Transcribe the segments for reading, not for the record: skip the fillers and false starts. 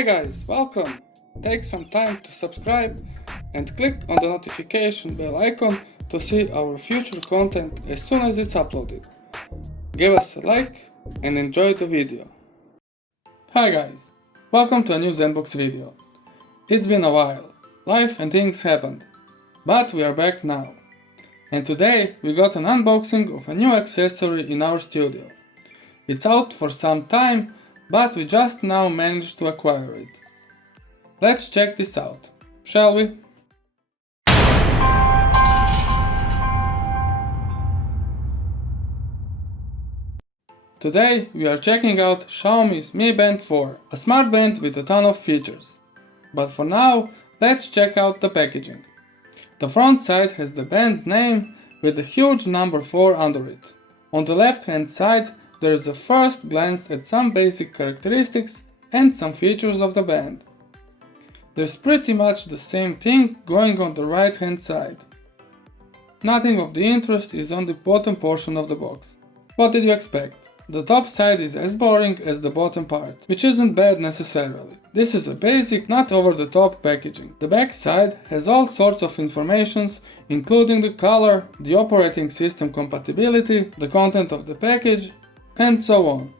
Hi guys, welcome! Take some time to subscribe and click on the notification bell icon to see our future content as soon as it's uploaded. Give us a like and enjoy the video. Hi guys, welcome to a new zenbox video. It's been a while, life and things happened, but we are back now. And today we got an unboxing of a new accessory in our studio. It's out for some time, but we just now managed to acquire it. Let's check this out, shall we? Today we are checking out Xiaomi's Mi Band 4, a smart band with a ton of features. But for now, let's check out the packaging. The front side has the band's name with a huge number 4 under it. On the left hand side, there is a first glance at some basic characteristics and some features of the band. There's pretty much the same thing going on the right hand side. Nothing of the interest is on the bottom portion of the box. What did you expect? The top side is as boring as the bottom part, which isn't bad necessarily. This is a basic, not over-the-top packaging. The back side has all sorts of informations, including the color, the operating system compatibility, the content of the package, and so on.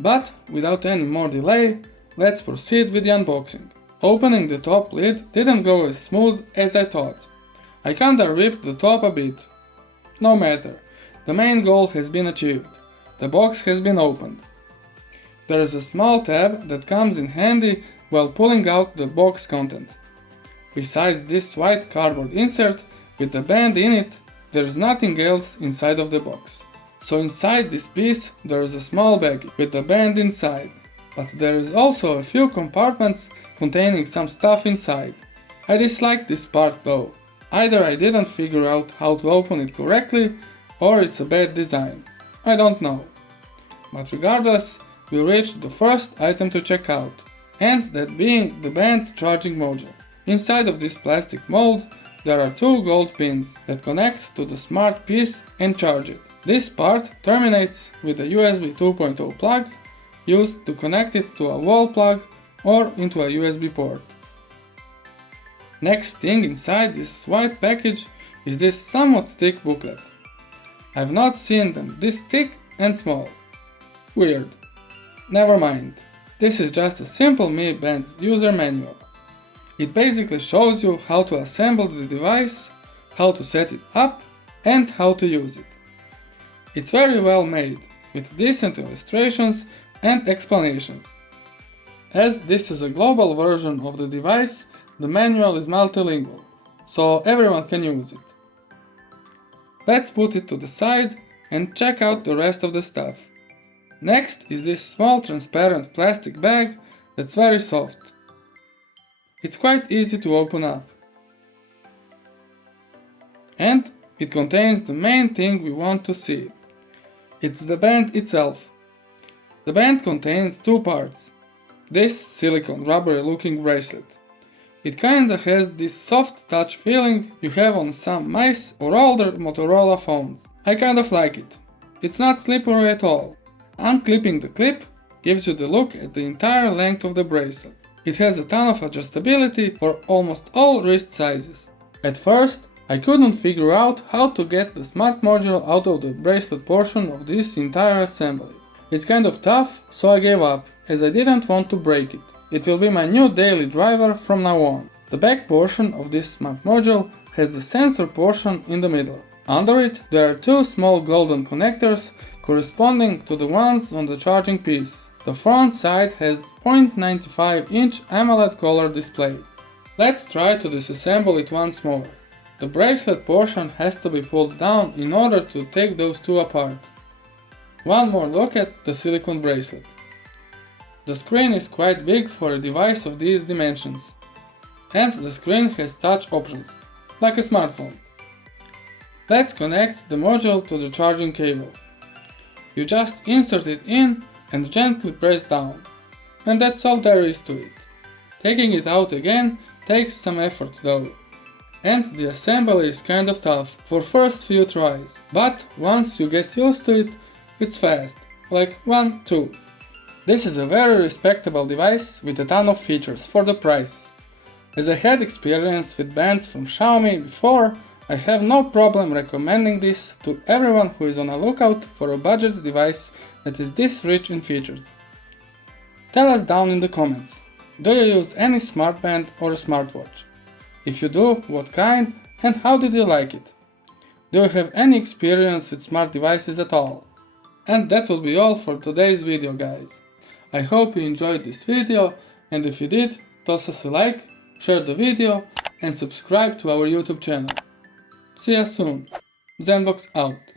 But without any more delay, let's proceed with the unboxing. Opening the top lid didn't go as smooth as I thought. I kinda ripped the top a bit. No matter, the main goal has been achieved. The box has been opened. There is a small tab that comes in handy while pulling out the box content. Besides this white cardboard insert with the band in it, there is nothing else inside of the box. So inside this piece there is a small bag with the band inside, but there is also a few compartments containing some stuff inside. I dislike this part though. Either I didn't figure out how to open it correctly, or it's a bad design. I don't know. But regardless, we reached the first item to check out, and that being the band's charging module. Inside of this plastic mold, there are two gold pins that connect to the smart piece and charge it. This part terminates with a USB 2.0 plug, used to connect it to a wall plug or into a USB port. Next thing inside this white package is this somewhat thick booklet. I've not seen them this thick and small. Weird. Never mind. This is just a simple Mi Band's user manual. It basically shows you how to assemble the device, how to set it up, and how to use it. It's very well made, with decent illustrations and explanations. As this is a global version of the device, the manual is multilingual, so everyone can use it. Let's put it to the side and check out the rest of the stuff. Next is this small transparent plastic bag that's very soft. It's quite easy to open up. And it contains the main thing we want to see. It's the band itself. The band contains two parts. This silicone rubbery looking bracelet. It kinda has this soft touch feeling you have on some mice or older Motorola phones. I kind of like it. It's not slippery at all. Unclipping the clip gives you the look at the entire length of the bracelet. It has a ton of adjustability for almost all wrist sizes. At first, I couldn't figure out how to get the smart module out of the bracelet portion of this entire assembly. It's kind of tough, so I gave up, as I didn't want to break it. It will be my new daily driver from now on. The back portion of this smart module has the sensor portion in the middle. Under it, there are two small golden connectors corresponding to the ones on the charging piece. The front side has 0.95-inch AMOLED color display. Let's try to disassemble it once more. The bracelet portion has to be pulled down in order to take those two apart. One more look at the silicone bracelet. The screen is quite big for a device of these dimensions, and the screen has touch options, like a smartphone. Let's connect the module to the charging cable. You just insert it in and gently press down, and that's all there is to it. Taking it out again takes some effort though, and the assembly is kind of tough for first few tries, but once you get used to it, it's fast, like 1, 2. This is a very respectable device with a ton of features for the price. As I had experience with bands from Xiaomi before, I have no problem recommending this to everyone who is on a lookout for a budget device that is this rich in features. Tell us down in the comments, do you use any smart band or a smartwatch? If you do, what kind and how did you like it? Do you have any experience with smart devices at all? And that will be all for today's video, guys. I hope you enjoyed this video, and if you did, toss us a like, share the video and subscribe to our YouTube channel. See you soon. Zenbox out.